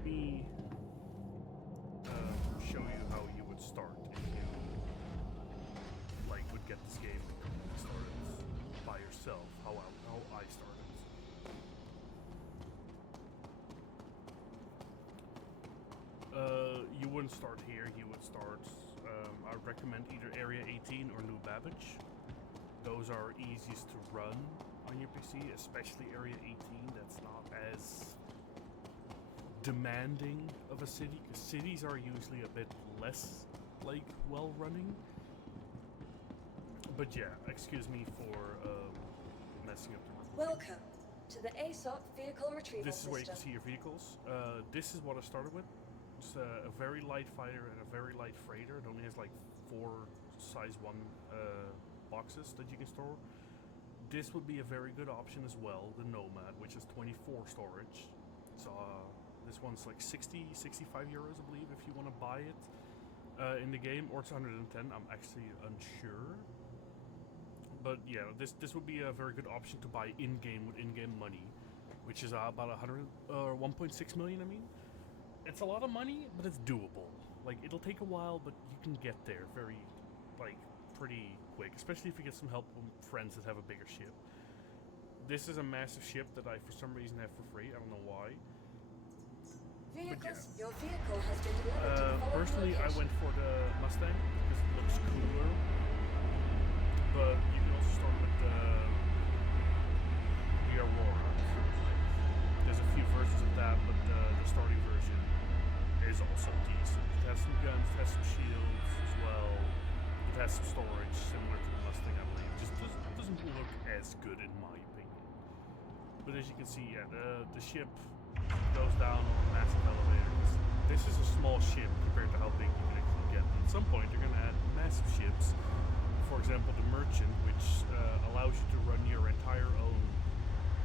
let me show you how you would start if you would get this game started by yourself. How I started. You wouldn't start here. You would start. I would recommend either Area 18 or New Babbage. Those are easiest to run on your PC, especially Area 18. That's not as demanding of a city, because cities are usually a bit less well running. But yeah, excuse me for messing up the recording. Welcome to the ASOP vehicle retrieval This is where you can system. see your vehicles. This is what I started with. Just a very light fighter and a very light freighter. It only has like 4 size 1 boxes that you can store. This would be a very good option as well, the Nomad, which is 24 storage. So this one's like 65 euros, I believe, if you want to buy it in the game, or it's 110. I'm actually unsure. But yeah, this would be a very good option to buy in-game with in-game money, which is about 1.6 million. I mean, it's a lot of money, but it's doable. Like, it'll take a while, but you can get there very, pretty quick, especially if you get some help from friends that have a bigger ship. This is a massive ship that I, for some reason, have for free. I don't know why. Vehicles, Yeah. your vehicle has been delivered to the following Personally, I location. went for the Mustang because it looks cooler. But you can also start with the Aurora. There's a few versions of that, but the starting version is also decent. It has some guns, it has some shields as well. It has some storage, similar to the Mustang, I believe. Just doesn't look as good in my opinion. But as you can see, yeah, the ship goes down on massive elevators. This is a small ship compared to how big you can actually get. At some point, they're going to add massive ships. For example, the Merchant, which allows you to run your entire own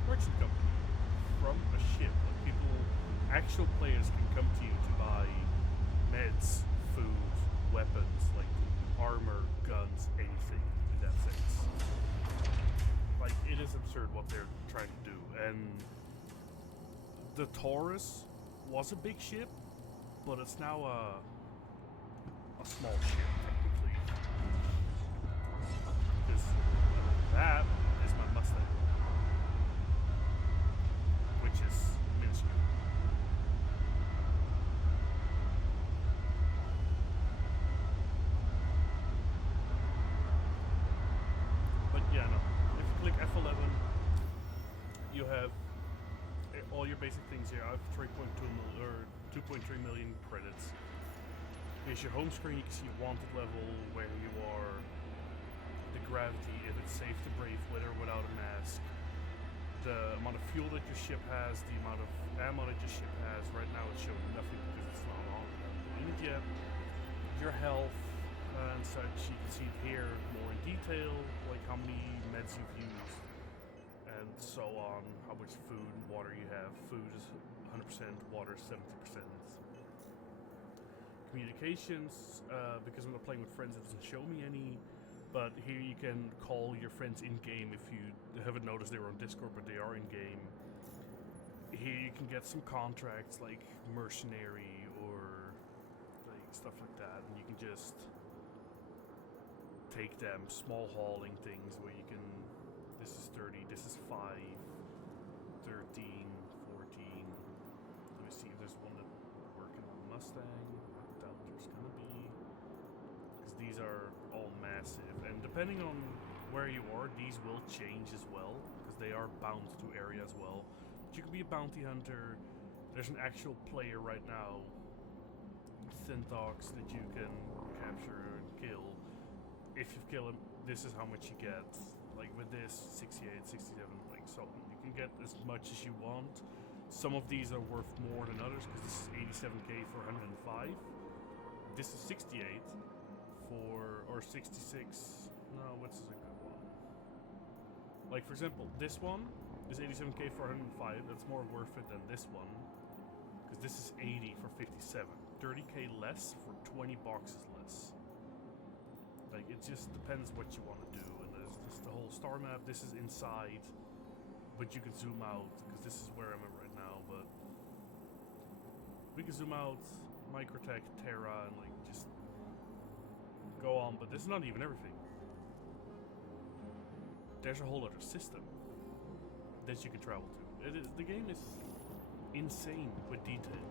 merchant company from a ship. Like, actual players can come to you to buy meds, food, weapons, like armor, guns, anything in that sense. Like, it is absurd what they're trying to do. And the Taurus was a big ship, but it's now a small ship, technically. Because that is my Mustang, which is minuscule. But yeah, no. If you click F11, you have all your basic things here. I have 2.3 million credits. Here's your home screen. You can see wanted level, where you are, the gravity, if it's safe to breathe with or without a mask, the amount of fuel that your ship has, the amount of ammo that your ship has. Right now it's showing nothing because it's not on it yet. Your health and such, you can see it here more in detail, like how many meds you've used and so on, how much food and water you have. Food is 100%, water is 70%. Communications, because I'm not playing with friends, it doesn't show me any. But here you can call your friends in-game if you haven't noticed they were on Discord, but they are in-game. Here you can get some contracts like mercenary or like stuff like that, and you can just take them, small hauling things where you can, this is 30, this is 5, 13, 14. Let me see if there's one that working on Mustang. I doubt there's gonna be. These are all massive, and depending on where you are, these will change as well, because they are bound to area as well. But you can be a bounty hunter. There's an actual player right now, Syntox, that you can capture and kill. If you kill him, this is how much you get. Like with this, 68, 67, like so. You can get as much as you want. Some of these are worth more than others, because this is 87k for 105. This is 68. Or 66. No, what's a good one? Like, for example, this one is 87k for 105. That's more worth it than this one, because this is 80 for 57. 30k less for 20 boxes less. Like, it just depends what you want to do. And there's just the whole star map. This is inside, but you can zoom out, because this is where I'm at right now. But can zoom out, Microtech, Terra, and like just go on, but this is not even everything. There's a whole other system that you can travel to. The game is insane with detail.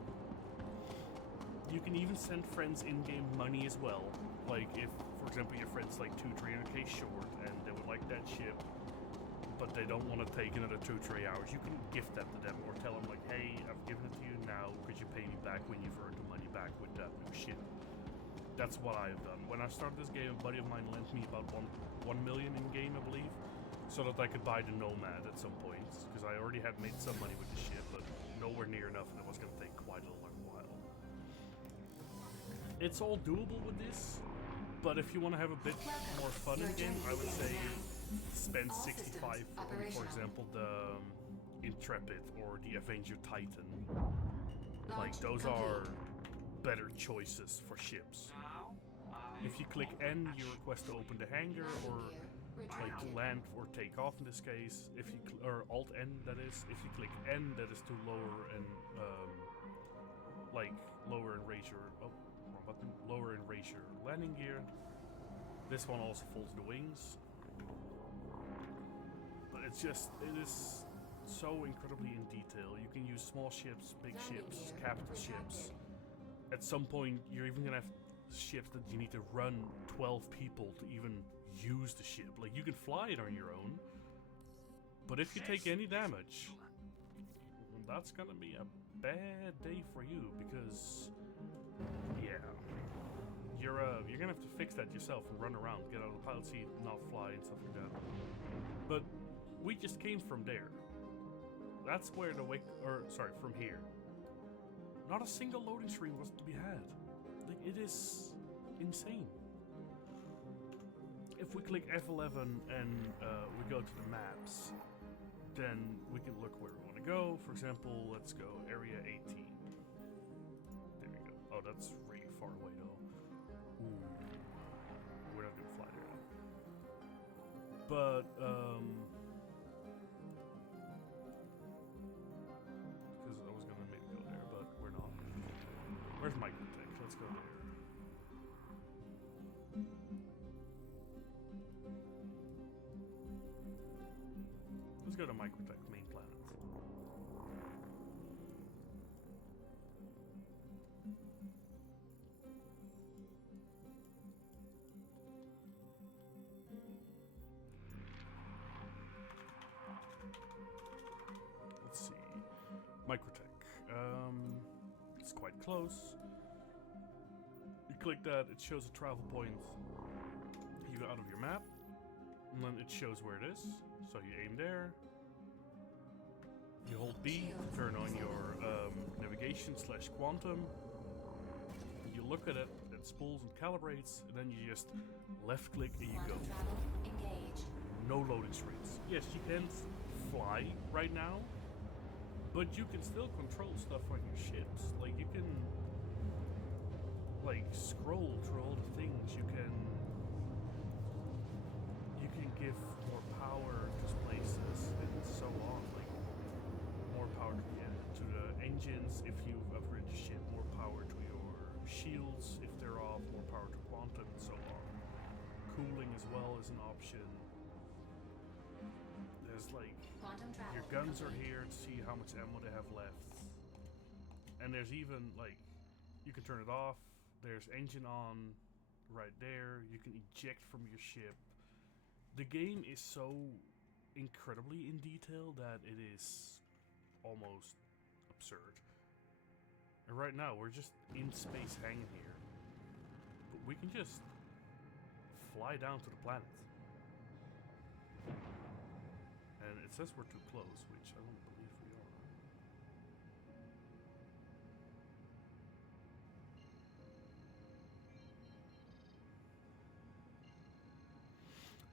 You can even send friends in-game money as well. Like if, for example, your friend's like 200-300k short and they would like that ship, but they don't want to take another 2-3 hours, you can gift that to them or tell them like, hey, I've given it to you now, could you pay me back when you've earned the money back with that new ship? That's what I've done. When I started this game, a buddy of mine lent me about 1 million in-game, I believe, so that I could buy the Nomad at some point, because I already had made some money with the ship, but nowhere near enough, and it was going to take quite a long while. It's all doable with this, but if you want to have a bit more fun in game, I would say spend 65 for example, the Intrepid or the Avenger Titan. Like, those are better choices for ships. If you click N, you request to open the hangar, or like land or take off in this case. If you or Alt N, that is. If you click N, that is to lower and like lower and raise your wrong button. Lower and raise your landing gear. This one also folds the wings. But it is so incredibly in detail. You can use small ships, big ships, capital ships. At some point, you're even gonna have ships that you need to run 12 people to even use the ship. Like, you can fly it on your own, but if you take any damage, that's gonna be a bad day for you, because yeah, you're gonna have to fix that yourself and run around, get out of the pilot seat, not fly and stuff like that. But we just came from there. That's where from here. Not a single loading screen was to be had. Like, it is insane. If we click F11 and we go to the maps, then we can look where we want to go. For example, let's go Area 18. There we go. Oh, that's really far away though. Ooh. We're not gonna fly there now. But, because I was gonna maybe go there, but we're not. Where's Microtech? Let's go there. Let's go to Microtech, main planet. Let's see. Microtech. It's quite close. You click that, it shows a travel point. You go out of your map, and then it shows where it is. So you aim there. You hold B to turn on your navigation / quantum. You look at it, it spools and calibrates, and then you just left click and you go. No loading screens. Yes, you can't fly right now, but you can still control stuff on your ships. Like, you can like scroll through all the things. You can give more power to places and so on. Like, more power to the engines if you've upgraded the ship, more power to your shields if they're off, more power to quantum and so on. Cooling as well is an option. There's like, your guns are here to see how much ammo they have left. And there's even like, you can turn it off. There's engine on right there. You can eject from your ship. The game is so incredibly in detail that it is almost absurd. And right now we're just in space hanging here. But we can just fly down to the planet. And it says we're too close, which I don't believe we are.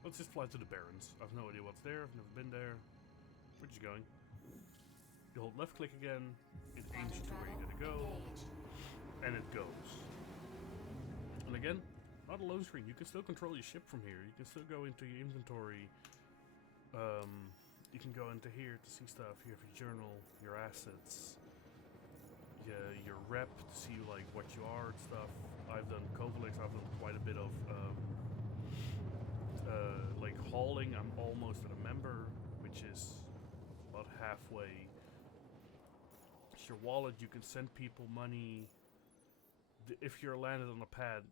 Let's just fly to the Barrens. I've no idea what's there, I've never been there. We're just going. You hold left click again, it aims you to where you're gonna go, and it goes. And again, not a load screen, you can still control your ship from here. You can still go into your inventory. You can go into here to see stuff. You have your journal, your assets. your rep to see like what you are and stuff. I've done Covalix, I've done quite a bit of like hauling. I'm almost at a member, which is about halfway. It's your wallet, you can send people money. If you're landed on a pad,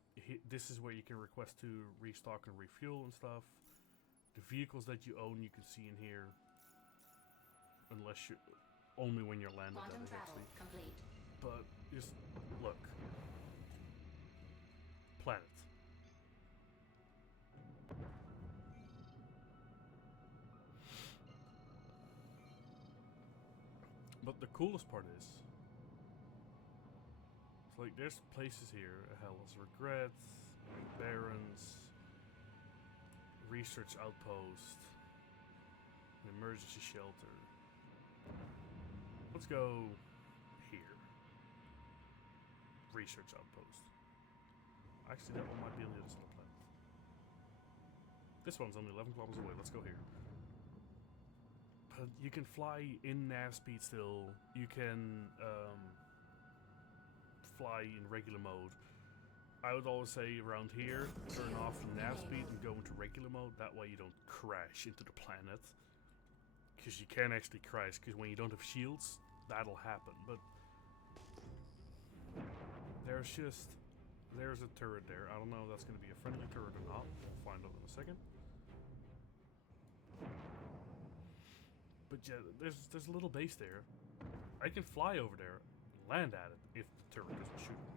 this is where you can request to restock and refuel and stuff. The vehicles that you own, you can see in here. Unless you... Only when you're landed, that is actually. Complete. But, just look. Planet. But the coolest part is... It's like, there's places here. Hell's Regret, Barons, Research Outpost, an emergency shelter. Let's go here. Research Outpost. Actually, that one might be on the other side of the planet. This one's only 11 kilometers away. Let's go here. But you can fly in nav speed still. You can fly in regular mode. I would always say around here, turn off nav speed and go into regular mode. That way you don't crash into the planet. Because you can actually crash, because when you don't have shields, that'll happen. But there's a turret there. I don't know if that's going to be a friendly turret or not. We'll find out in a second. But yeah, there's a little base there. I can fly over there and land at it if the turret doesn't shoot me.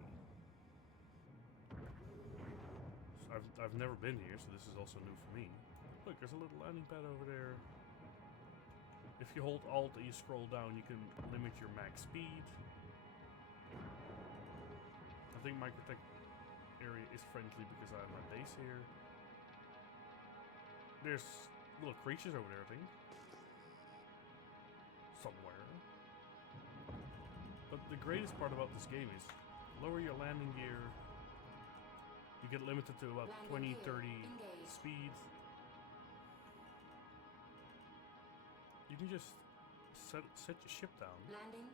So I've never been here, so this is also new for me. Look, there's a little landing pad over there. If you hold Alt and you scroll down, you can limit your max speed. I think Microtech area is friendly because I have my base here. There's little creatures over there, I think. Somewhere. But the greatest part about this game is lower your landing gear. You get limited to about 20, 30 speed. You can just set your ship down. Landing.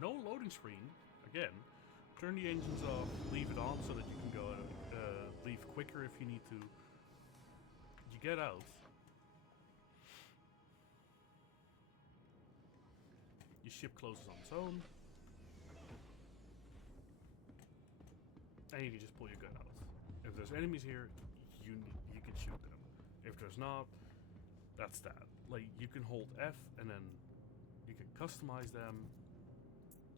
No loading screen. Again, turn the engines off, leave it on so that you can go leave quicker if you need to. You get out. Your ship closes on its own. And you can just pull your gun out. If there's enemies here, you can shoot them. If there's not, that's that. Like, you can hold F and then you can customize them.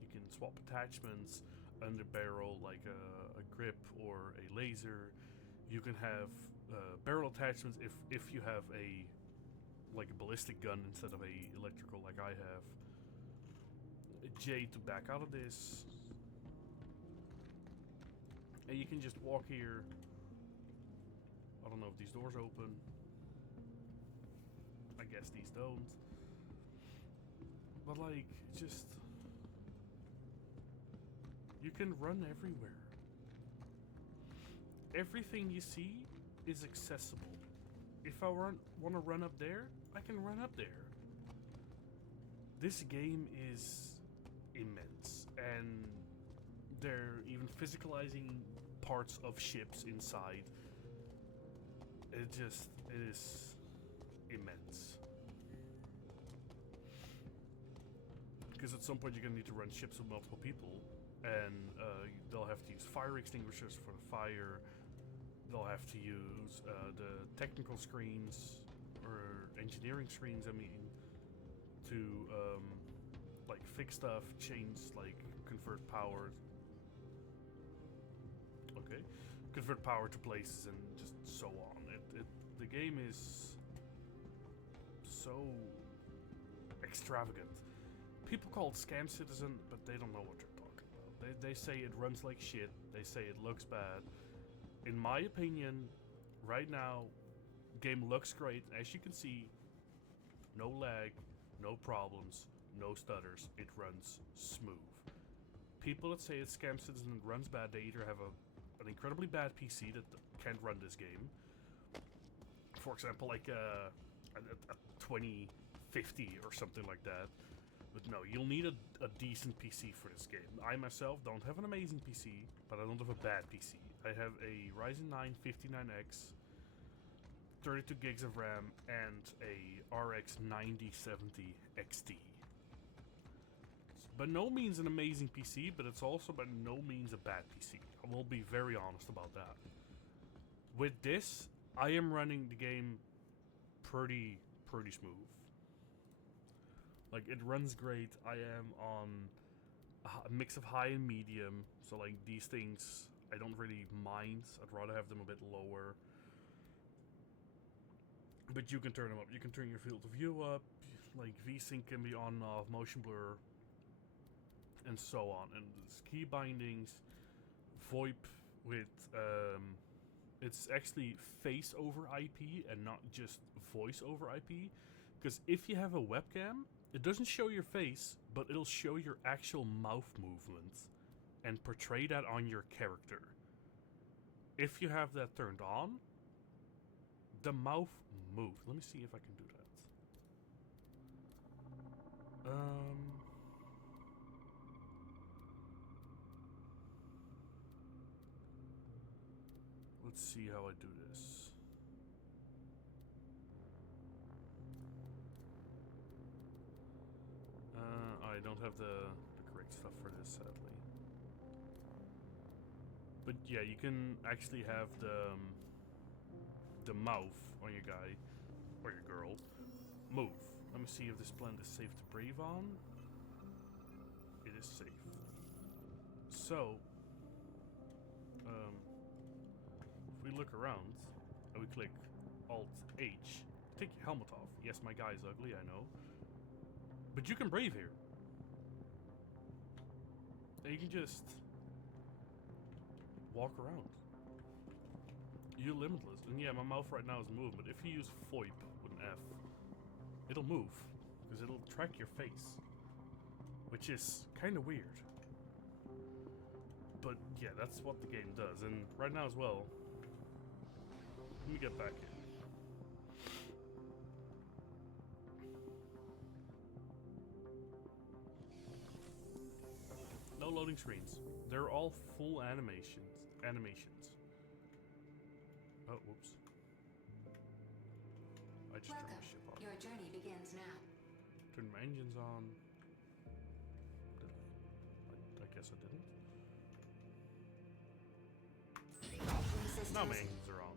You can swap attachments under barrel, like a grip or a laser. You can have barrel attachments if you have a ballistic gun instead of a electrical like I have. J to back out of this. And you can just walk here. I don't know if these doors open. I guess these don't. But like, just... You can run everywhere. Everything you see is accessible. If I want to run up there, I can run up there. This game is immense, and they're even physicalizing parts of ships inside. It is immense. Because at some point you're going to need to run ships with multiple people, and they'll have to use fire extinguishers for the fire. They'll have to use the technical screens, or engineering screens, I mean, to like fix stuff, change, like convert power. Okay, convert power to places and just so on. The game is so extravagant. People call it Scam Citizen, but they don't know what they're talking about. They say it runs like shit. They say it looks bad. In my opinion, right now, game looks great. As you can see, no lag, no problems, no stutters. It runs smooth. People that say it's Scam Citizen and runs bad, they either have an incredibly bad PC that can't run this game. For example, like a 2050 or something like that. But no, you'll need a decent PC for this game. I myself don't have an amazing PC, but I don't have a bad PC. I have a Ryzen 9 59X, 32 gigs of RAM, and a RX 9070 XT. It's by no means an amazing PC, but it's also by no means a bad PC. I will be very honest about that. With this, I am running the game pretty smooth. Like, it runs great. I am on a mix of high and medium, so like these things I don't really mind. I'd rather have them a bit lower. But you can turn them up. You can turn your field of view up, like VSync can be on and off, motion blur, and so on. And there's key bindings, VoIP with it's actually face over IP and not just voice over IP. Because if you have a webcam, it doesn't show your face, but it'll show your actual mouth movement and portray that on your character. If you have that turned on, the mouth moves. Let me see if I can do that. Let's see how I do this. I don't have the correct stuff for this, sadly. But yeah, you can actually have the mouth on your guy or your girl move. Let me see if this blend is safe to brave on. It is safe. So, if we look around and we click Alt-H, take your helmet off. Yes, my guy is ugly, I know. But you can brave here. And you can just walk around. You're limitless. And yeah, my mouth right now is moving, but if you use VoIP with an F, it'll move. Because it'll track your face. Which is kind of weird. But yeah, that's what the game does. And right now as well, let me get back in. No loading screens. They're all full animations. Oh, whoops. I just turned my ship on. Your journey begins now. Turn my engines on. Did I guess I didn't. Now my engines are on.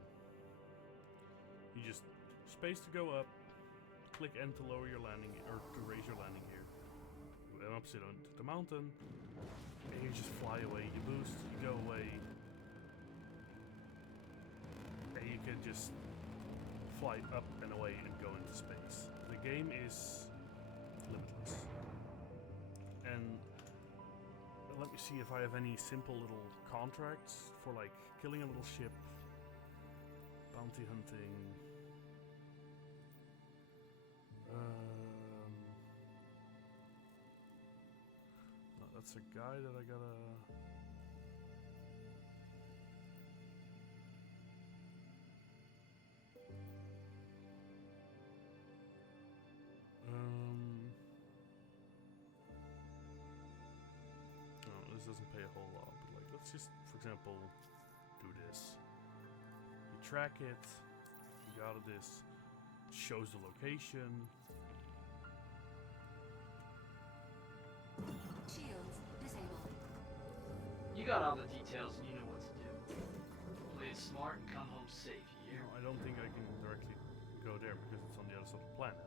You just space to go up, click N to lower your landing or to raise your landing gear. And opposite onto the mountain, and you just fly away. You boost, you go away, and you can just fly up and away and go into space. The game is limitless. And let me see if I have any simple little contracts for like killing a little ship, bounty hunting. That's a guy that I gotta... No, this doesn't pay a whole lot, but like, let's just, for example, do this. You track it, you got this, shows the location. Shields disabled. You got all the details and you know what to do. Play it smart and come home safe, you hear? No, I don't think I can directly go there because it's on the other side of the planet.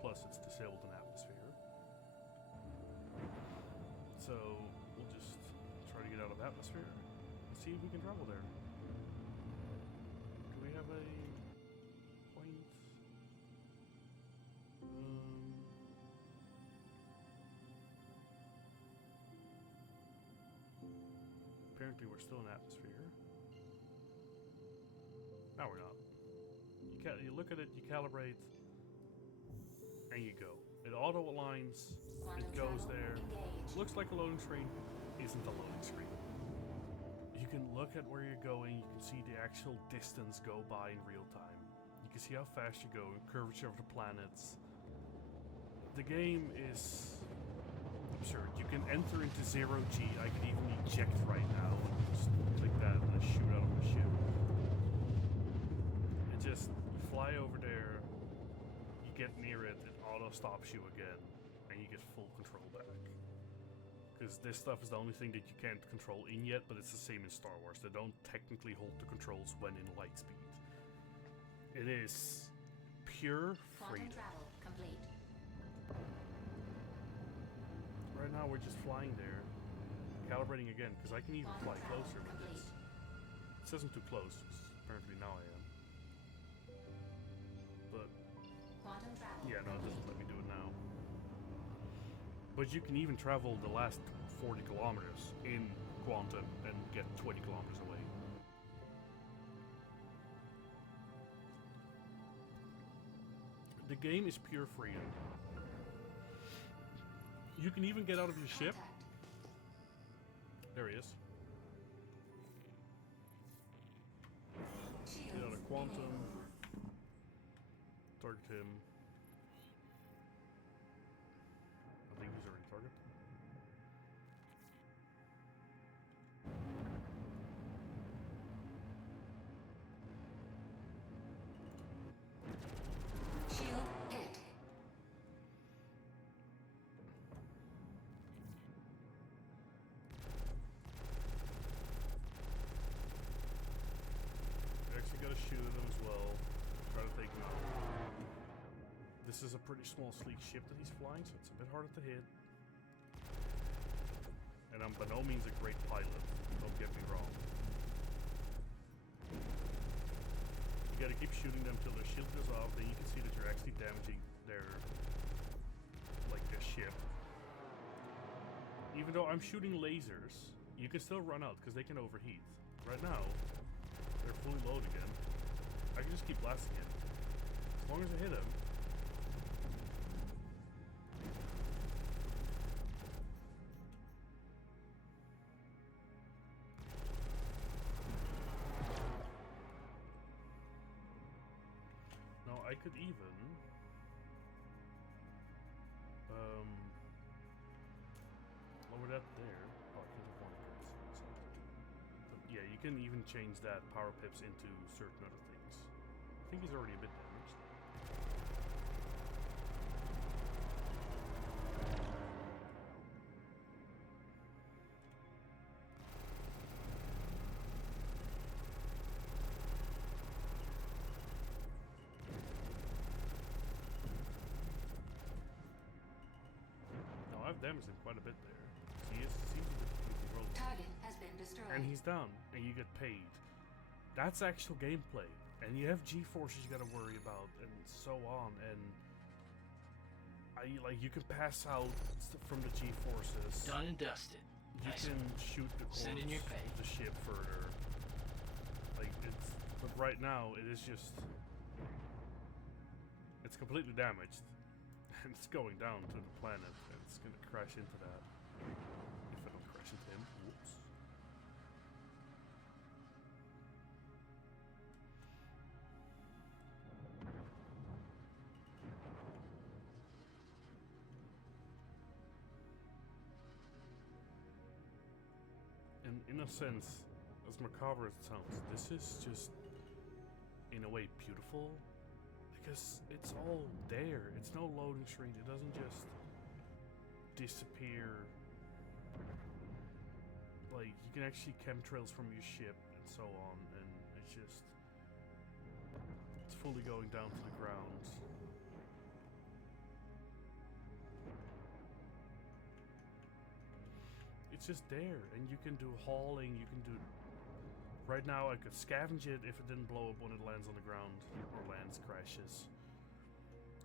Plus, it's disabled in atmosphere. So, we'll just try to get out of atmosphere and see if we can travel there. Do we have a point? Apparently we're still in atmosphere. No, we're not. You look at it, you calibrate, and you go. It auto aligns, it goes there. Looks like a loading screen, isn't a loading screen. You can look at where you're going, you can see the actual distance go by in real time. You can see how fast you go, curvature of the planets. The game is can enter into 0G. I can even eject right now. Just click that and then shoot out of the ship. And just fly over there. You get near it, it auto stops you again, and you get full control back. Because this stuff is the only thing that you can't control in yet, but it's the same in Star Wars. They don't technically hold the controls when in light speed. It is pure Quantum freedom. travel complete. Right now we're just flying there, calibrating again, because I can even fly closer with this. It says I'm too close, apparently now I am. But, Quantum travel yeah, no, it complete. doesn't let me do it now. But you can even travel the last 40 kilometers in quantum and get 20 kilometers away. The game is pure freedom. You can even get out of your ship. Contact. There he is. Shields Get out of quantum. enabled. Target him. I think he's already targeted. Shield hit. You actually gotta shoot at him as well. Try to take him out. This is a pretty small, sleek ship that he's flying, so it's a bit harder to hit. And I'm by no means a great pilot, don't get me wrong. You gotta keep shooting them till their shield goes off, then you can see that you're actually damaging their, like, their ship. Even though I'm shooting lasers, you can still run out, because they can overheat. Right now, they're fully loaded again. I can just keep blasting him. As long as I hit him. Now I could even lower that there. Oh, I think I want to go something. But yeah, you can even change that power pips into certain other things. I think he's already a bit damaged. Now I've damaged him quite a bit there. He seems a bit controlled. Target has been destroyed. And he's down, and you get paid. That's actual gameplay. And you have G-forces you gotta worry about, and so on, and you can pass out from the G-forces. Done and dusted. You Nice can one. shoot the corpse Send in your pay. of the ship further. But right now, it is just... It's completely damaged. And it's going down to the planet, and it's gonna crash into that. If I don't crash into him. Whoops. And in a sense, as macabre as it sounds, this is just, in a way, beautiful. Because it's all there. It's no loading screen. It doesn't just disappear. Like, you can actually chemtrails from your ship and so on, and it's just... It's fully going down to the ground. It's just there, and you can do hauling, you can do... Right now I could scavenge it if it didn't blow up when it lands on the ground, or lands, crashes.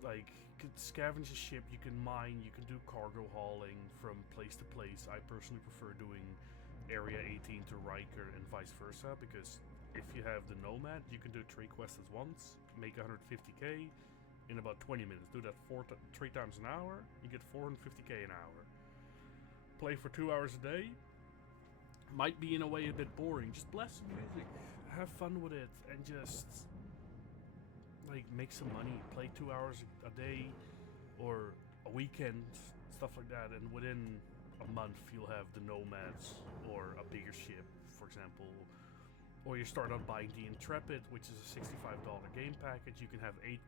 Like, you could scavenge a ship, you can mine, you can do cargo hauling from place to place. I personally prefer doing Area 18 to Riker and vice versa, because if you have the Nomad, you can do 3 quests at once, make 150k in about 20 minutes. Do that 3 times an hour, you get 450k an hour. Play for 2 hours a day. Might be in a way a bit boring. Just blast some music, have fun with it, and just like make some money. Play 2 hours a day or a weekend, stuff like that. And within a month you'll have the Nomads or a bigger ship, for example. Or you start out buying the Intrepid, which is a $65 game package. You can have 8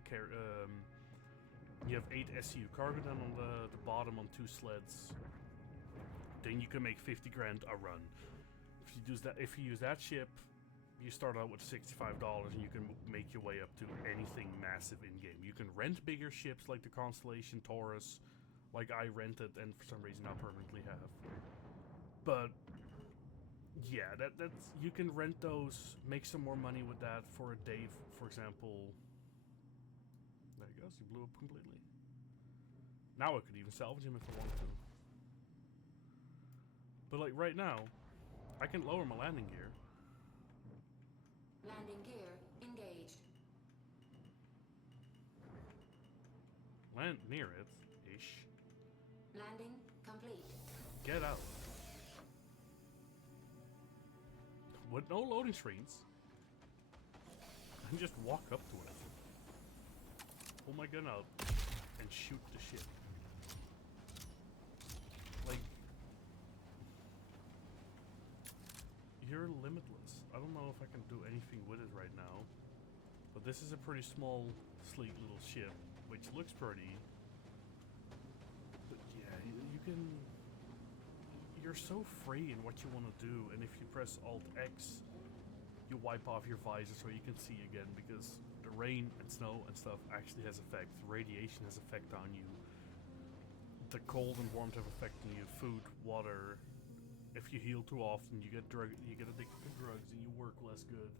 SCU cargo down on the bottom on 2 sleds. Then you can make 50 grand a run. If you use that ship, you start out with $65 and you can make your way up to anything massive in game. You can rent bigger ships like the Constellation Taurus, like I rented and for some reason now permanently have. But yeah, that's you can rent those, make some more money with that for a day, for example. There he goes, he blew up completely. Now I could even salvage him if I wanted to. But like right now, I can lower my landing gear. Landing gear engaged. Land near it, ish. Landing complete. Get out. With no loading screens. And just walk up to it. Pull my gun out and shoot the ship. Like, you're limitless. I don't know if I can do anything with it right now. But this is a pretty small, sleek little ship, which looks pretty. But yeah, you can... You're so free in what you want to do, and if you press Alt-X, you wipe off your visor so you can see again, because the rain and snow and stuff actually has effect. Radiation has effect on you. The cold and warmth have effect on you. Food, water. If you heal too often, you get addicted to drugs, and you work less good.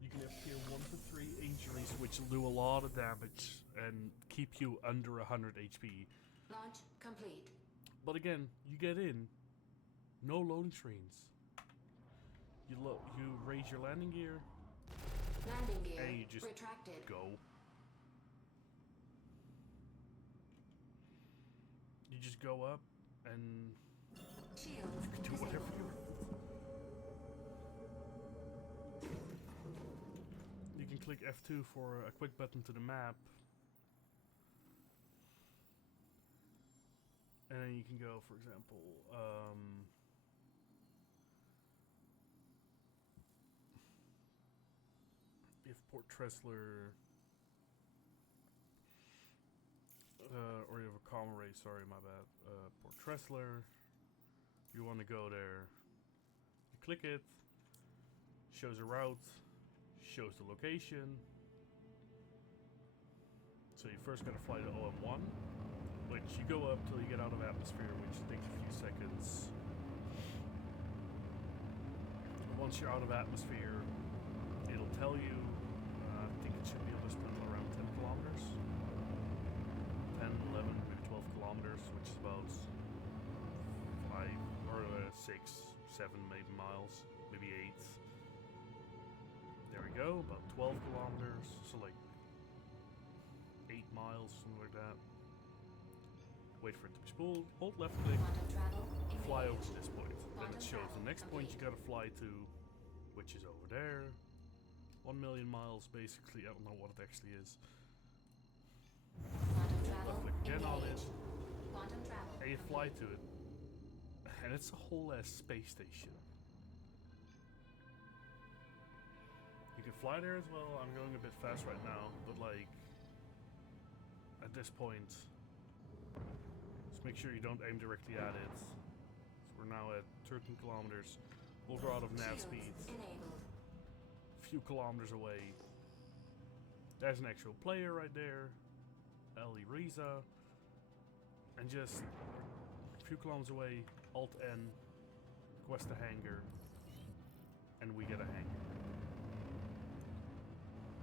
You can have tier 1 to 3 injuries, which will do a lot of damage and keep you under 100 HP. Launch complete. But again, you get in, no loading screens. You raise your landing gear, Landing gear and you just retracted. go. You just go up, and Shield you can do whatever you want. You can click F2 for a quick button to the map. And then you can go, for example, if Port Tressler, or you have a comm array, sorry, my bad, Port Tressler, you want to go there, you click it, shows a route, shows the location. So you first gotta fly to OM1, which you go up till you get out of atmosphere, which takes a few seconds. Once you're out of atmosphere, it'll tell you, I think it should be able to spend around 10 kilometers. 10, 11, maybe 12 kilometers, which is about 5 or 6, 7 maybe miles, maybe 8. There we go, about 12 kilometers, so like 8 miles, something like that. Wait for it to be spooled, hold left click, fly over to this point. Then it shows the next point you gotta fly to, which is over there. 1 million miles, basically. I don't know what it actually is. Left click again on it, and you fly to it. And it's a whole ass space station. You can fly there as well. I'm going a bit fast right now, but like, at this point, just make sure you don't aim directly at it. So we're now at 13 kilometers. We'll go out of nav speed. A few kilometers away. There's an actual player right there. Ali Riza. And just a few kilometers away, Alt-N, request a hangar, and we get a hangar.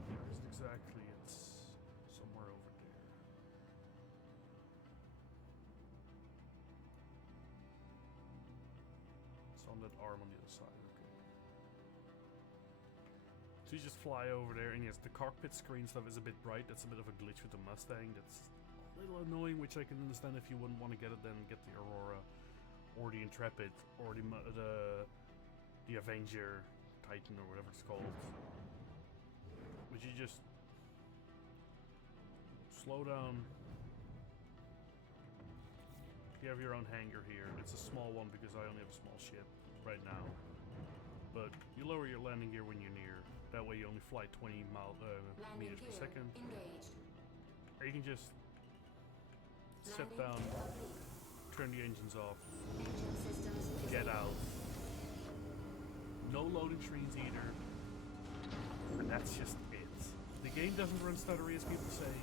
Where is it exactly? It's somewhere over there. It's on that arm on the other side, okay. So you just fly over there, and yes, the cockpit screen stuff is a bit bright. That's a bit of a glitch with the Mustang. That's a little annoying, which I can understand. If you wouldn't want to get it, then get the Aurora, or the Intrepid, or the Avenger, Titan, or whatever it's called. But you just slow down, You have your own hangar here. It's a small one because I only have a small ship right now. But you lower your landing gear when you're near. That way you only fly 20 Landing meters per gear second. engaged. Or you can just sit Landing down, complete. turn the engines off, Engine systems get disabled. out. No loading screens either. And that's just it. The game doesn't run stuttery as people say.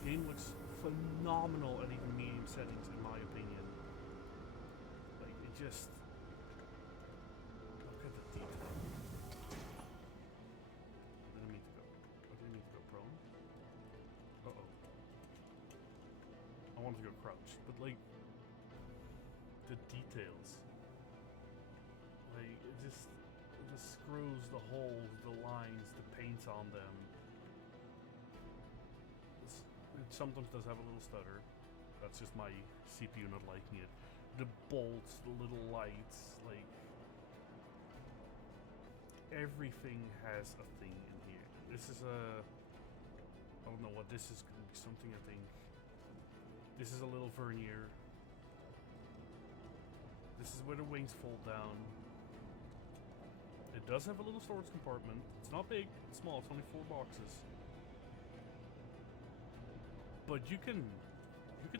The game looks phenomenal at even medium settings in my opinion. Like it just look at the detail. Where did I need to go? Where did I need to go? Prone? Uh-oh. I wanted to go crouch, but like the details. Like it just screws, the holes, the lines, the paint on them. It sometimes does have a little stutter. That's just my CPU not liking it. The bolts, the little lights, like everything has a thing in here. This is a, I don't know what this is, gonna be something I think. This is a little vernier. This is where the wings fold down. It does have a little storage compartment. It's not big, it's small, it's only 4 boxes. But you can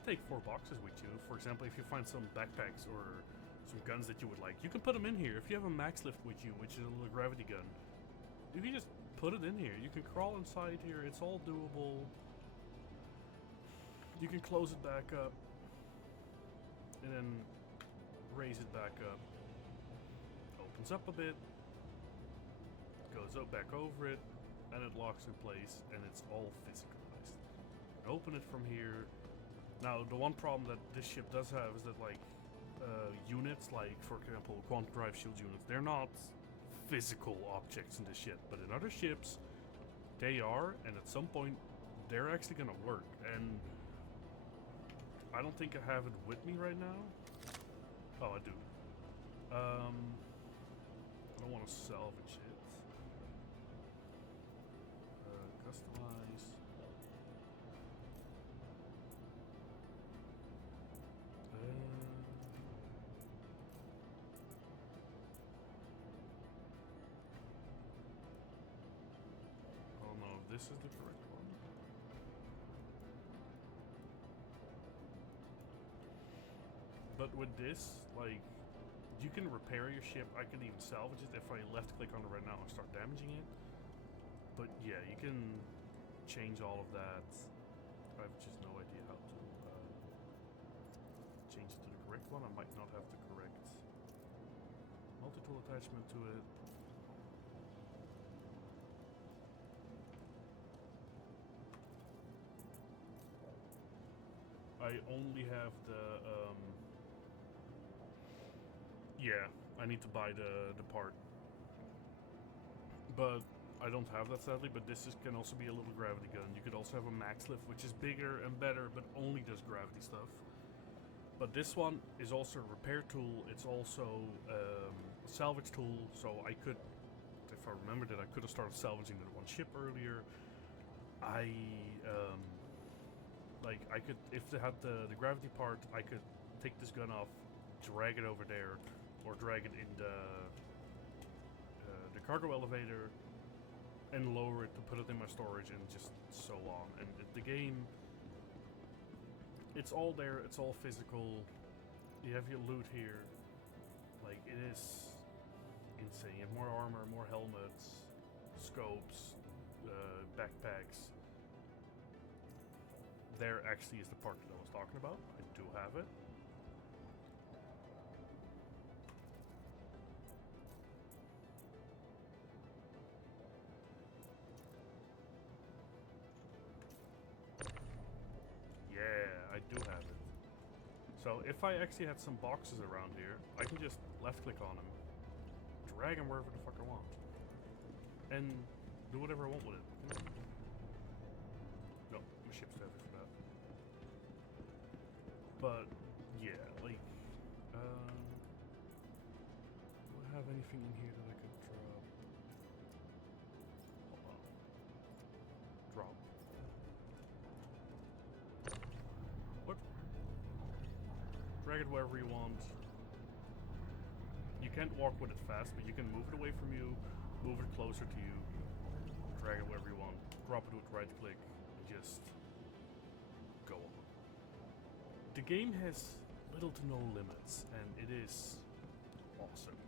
take 4 boxes with you. For example, if you find some backpacks or some guns that you would like, you can put them in here. If you have a max lift with you, which is a little gravity gun, you can just put it in here. You can crawl inside here. It's all doable. You can close it back up and then raise it back up. Opens up a bit, goes up back over it, and it locks in place, and it's all physicalized. Open it from here. Now, the one problem that this ship does have is that, like, units, like, for example, quantum drive shield units, they're not physical objects in this ship, but in other ships, they are, and at some point, they're actually gonna work, and I don't think I have it with me right now. Oh, I do. I don't want to salvage it. Customize. I don't know if this is the correct one. But with this, like, you can repair your ship. I can even salvage it if I left click on it right now and start damaging it. But yeah, you can change all of that. I have just no idea how to change it to the correct one. I might not have the correct multi-tool attachment to it. I only have the yeah, I need to buy the part. But I don't have that sadly, but this can also be a little gravity gun. You could also have a max lift, which is bigger and better, but only does gravity stuff. But this one is also a repair tool. It's also a salvage tool, so I could, if I remembered it, I could have started salvaging that one ship earlier. Like, I could, if they had the gravity part, I could take this gun off, drag it over there, or drag it in the cargo elevator, and lower it to put it in my storage, and just so on. And the game, it's all there, it's all physical. You have your loot here. Like, it is insane. You have more armor, more helmets, scopes, backpacks. There actually is the part that I was talking about. I do have it. Yeah, I do have it. So if I actually had some boxes around here, I can just left click on them, drag them wherever the fuck I want, and do whatever I want with it. No, my ship's too heavy for that. But yeah, like, do I have anything in here that I could drop? Hold on. Drop. What? drag it wherever you want. You can't walk with it fast, but you can move it away from you, move it closer to you, drag it wherever you want, drop it with right click, and just go on. The game has little to no limits, and it is awesome.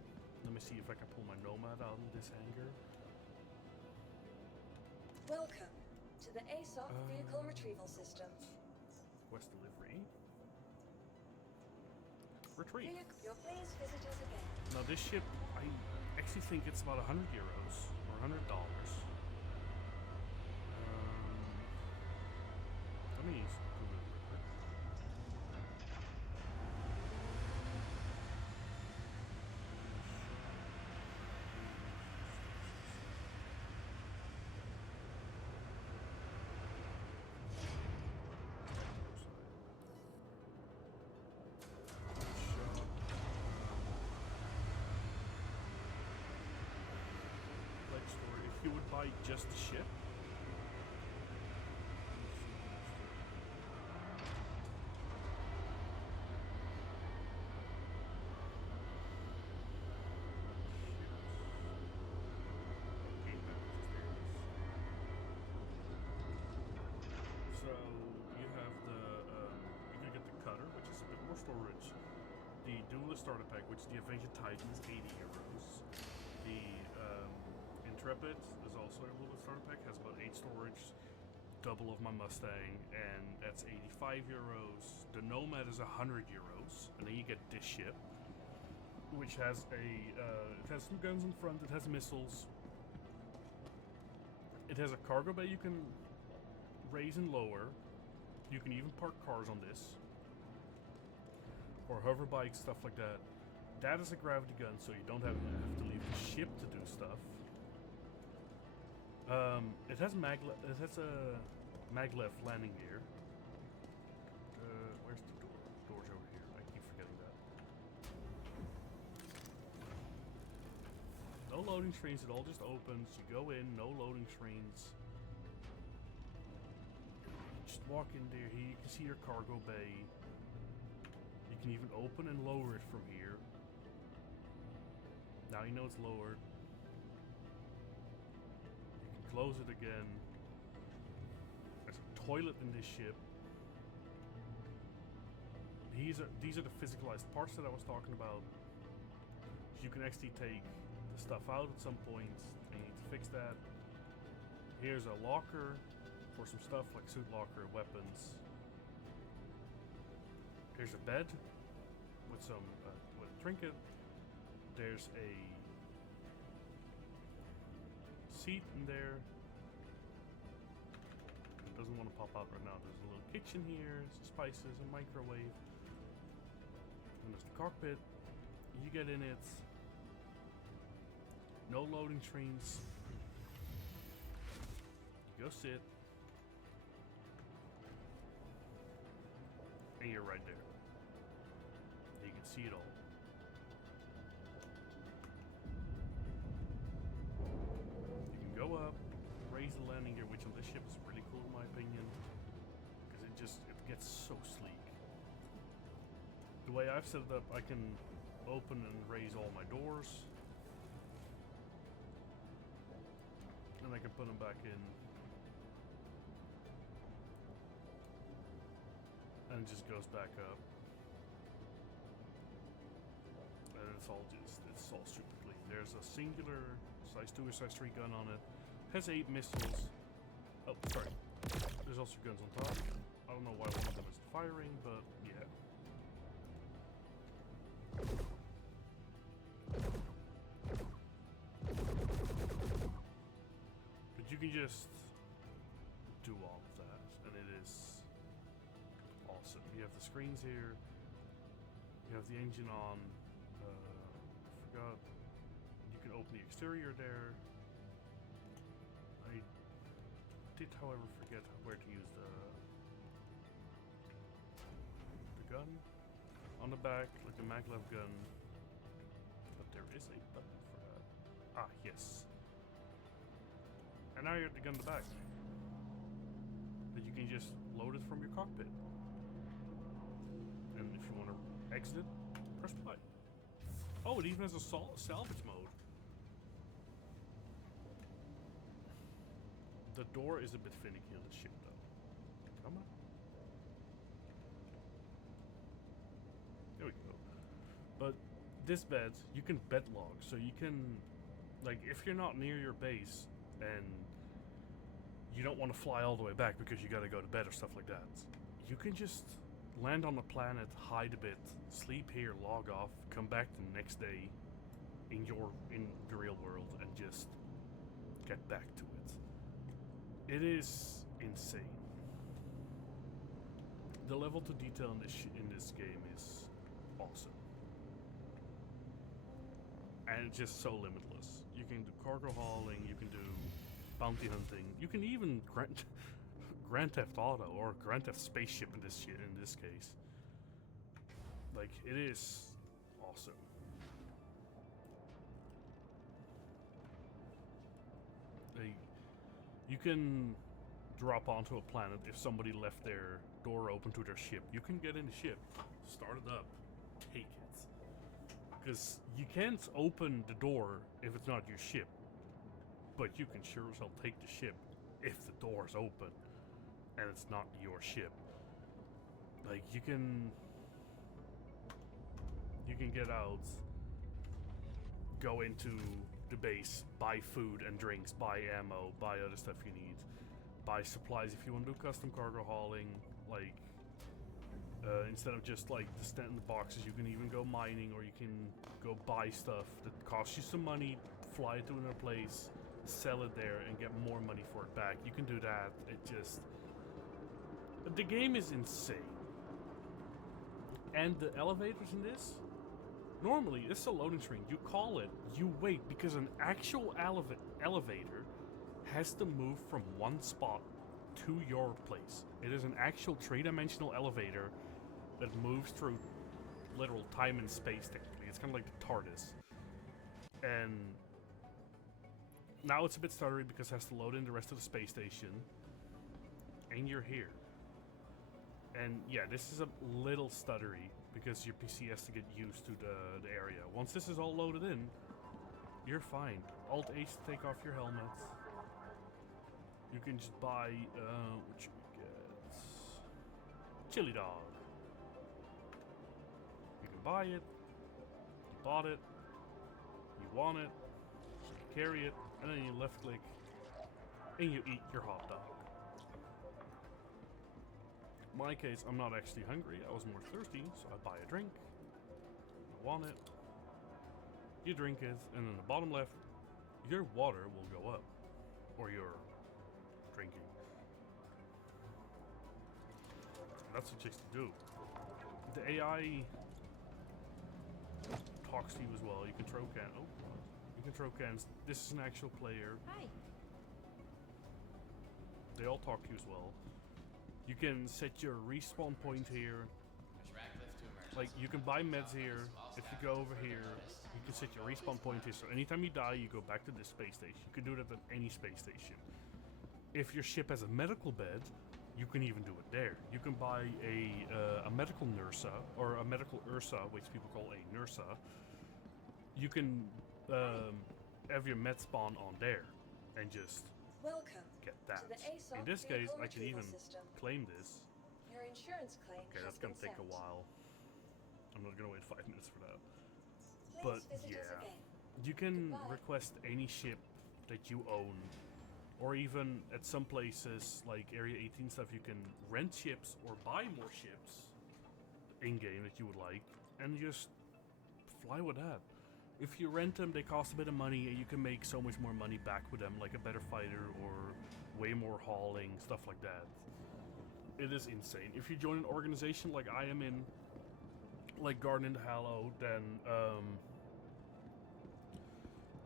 Let me see if I can pull my Nomad out of this hangar. Welcome to the ASOC Vehicle Retrieval System. Quest delivery. Retrieve. You'll please visit us again. Now this ship, I actually think it's about €100 or $100. Let me Google it real quick. Story. If you would buy just the ship, so you have the you can get the cutter, which is a bit more storage. The duelist starter pack, which is the Avenger Titan, is €80. The Intrepid is also a little starter pack, has about 8 storage, double of my Mustang, and that's €85. The Nomad is €100, and then you get this ship, which has it has some guns in front, it has missiles, it has a cargo bay you can raise and lower, you can even park cars on this, or hover bikes, stuff like that. That is a gravity gun, so you don't have to leave the ship to do stuff. It has a maglev landing gear. Where's the door? Door's over here. I keep forgetting that. No loading screens. It all just opens. You go in. No loading screens. Just walk in there. Here you can see your cargo bay. You can even open and lower it from here. Now you know it's lowered. You can close it again. There's a toilet in this ship. These are the physicalized parts that I was talking about. So you can actually take the stuff out at some point and you need to fix that. Here's a locker for some stuff like suit locker, weapons. Here's a bed with some with a trinket. There's a seat in there. It doesn't want to pop out right now. There's a little kitchen here, some spices, a microwave. And there's the cockpit. You get in it. No loading screens. You go sit. And you're right there. You can see it all. You can go up, raise the landing gear, which on this ship is really cool in my opinion, because it gets so sleek. The way I've set it up, I can open and raise all my doors, and I can put them back in, and it just goes back up. And it's all super clean. There's a singular size 2 or size 3 gun on it. Has 8 missiles. Oh, sorry. There's also guns on top. I don't know why one of them is firing, but yeah. But you can just do all of that, and it is awesome. You have the screens here. You have the engine on. I forgot. You can open the exterior there. I did, however, forget where to use the gun. On the back, like a maglev gun. But there is a button for that. Ah, yes. And now you're at the gun in the back. That you can just load it from your cockpit. And if you want to exit, press play. Oh, it even has a salvage mode. The door is a bit finicky on the ship, though. Come on. There we go. But this bed, you can bed log, so you can, like, if you're not near your base and you don't want to fly all the way back because you gotta go to bed or stuff like that, you can just land on the planet, hide a bit, sleep here, log off, come back the next day in the real world and just get back to it. It is insane. The level to detail in this game is awesome. And it's just so limitless. You can do cargo hauling, you can do bounty hunting, you can even Grand Theft Auto or Grand Theft Spaceship in this case. Like, it is awesome. You can drop onto a planet if somebody left their door open to their ship. You can get in the ship, start it up, take it. Because you can't open the door if it's not your ship. But you can sure as hell take the ship if the door's open and it's not your ship. Like, you can get out, go into the base, buy food and drinks, buy ammo, buy other stuff you need, buy supplies if you want to do custom cargo hauling. Like, instead of just like the stand boxes, you can even go mining, or you can go buy stuff that costs you some money, fly it to another place, sell it there, and get more money for it back. You can do that. The game is insane. And the elevators in this, normally it's a loading screen. You call it, you wait, because an actual elevator has to move from one spot to your place. It is an actual three-dimensional elevator that moves through literal time and space, technically. It's kind of like the TARDIS. And now it's a bit stuttery because it has to load in the rest of the space station. And you're here. And yeah, this is a little stuttery because your PC has to get used to the area. Once this is all loaded in, you're fine. Alt-H to take off your helmet. You can just buy, what should we get? Chili dog. You can buy it. You bought it. You want it. You carry it. And then you left click. And you eat your hot dog. In my case, I'm not actually hungry. I was more thirsty, so I buy a drink. I want it. You drink it, and in the bottom left, your water will go up. Or your drinking. That's what chicks do. The AI talks to you as well. You can throw cans. Oh, you can throw cans. This is an actual player. Hi. They all talk to you as well. You can set your respawn point here. Like, you can buy meds here. If you go over here, you can set your respawn point here. So anytime you die, you go back to this space station. You can do that at any space station. If your ship has a medical bed, you can even do it there. You can buy a medical Nursa, or a medical Ursa, which people call a Nursa. You can have your med spawn on there and just Welcome get that. to the ASOC In this case, vehicle I can retrieval even system. claim this. Your insurance claim Okay, has that's gonna been take a sent. while. I'm not gonna wait 5 minutes for that. Please But visit us yeah, again. you can Goodbye. request any ship that you own, or even at some places like Area 18 stuff, you can rent ships or buy more ships in game that you would like, and just fly with that. If you rent them, they cost a bit of money, and you can make so much more money back with them, like a better fighter or way more hauling, stuff like that. It is insane. If you join an organization like I am in, like Garden in the Hallow, then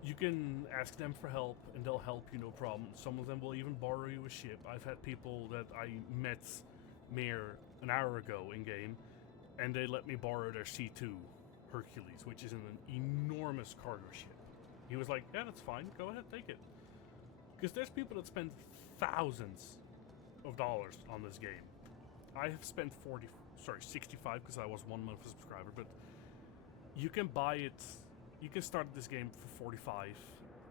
you can ask them for help and they'll help you, no problem. Some of them will even borrow you a ship. I've had people that I met mere an hour ago in game, and they let me borrow their C2 Hercules, which is an enormous cargo ship. He was like, yeah, that's fine, go ahead, take it. Because there's people that spend thousands of dollars on this game. I have spent sorry, 65 because I was 1 month a subscriber, but you can buy it. You can start this game for 45,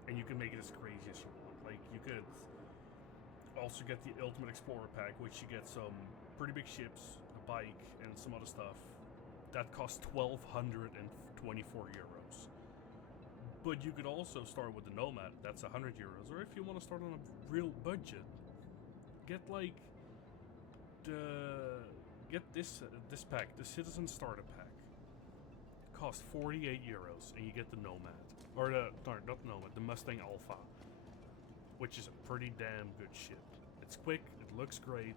and you can make it as crazy as you want. Like, you could also get the Ultimate Explorer pack, which you get some pretty big ships, a bike, and some other stuff. That costs 1,224 euros. But you could also start with the Nomad, that's 100 euros. Or if you want to start on a real budget, get like get this pack, the Citizen Starter pack. It costs 48 euros, and you get the Nomad, or not Nomad, the Mustang Alpha, which is a pretty damn good ship. It's quick, it looks great,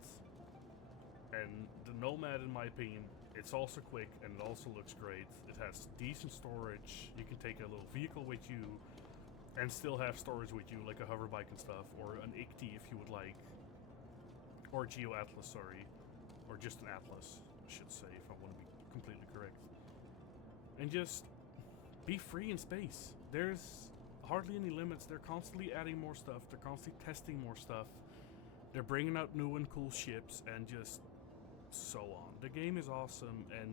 and the Nomad, in my opinion, it's also quick and it also looks great. It has decent storage. You can take a little vehicle with you and still have storage with you, like a hover bike and stuff, or an ICT if you would like, or Geo Atlas, sorry, or just an Atlas, I should say, if I want to be completely correct. And just be free in space. There's hardly any limits. They're constantly adding more stuff. They're constantly testing more stuff. They're bringing out new and cool ships and just so on. The game is awesome, and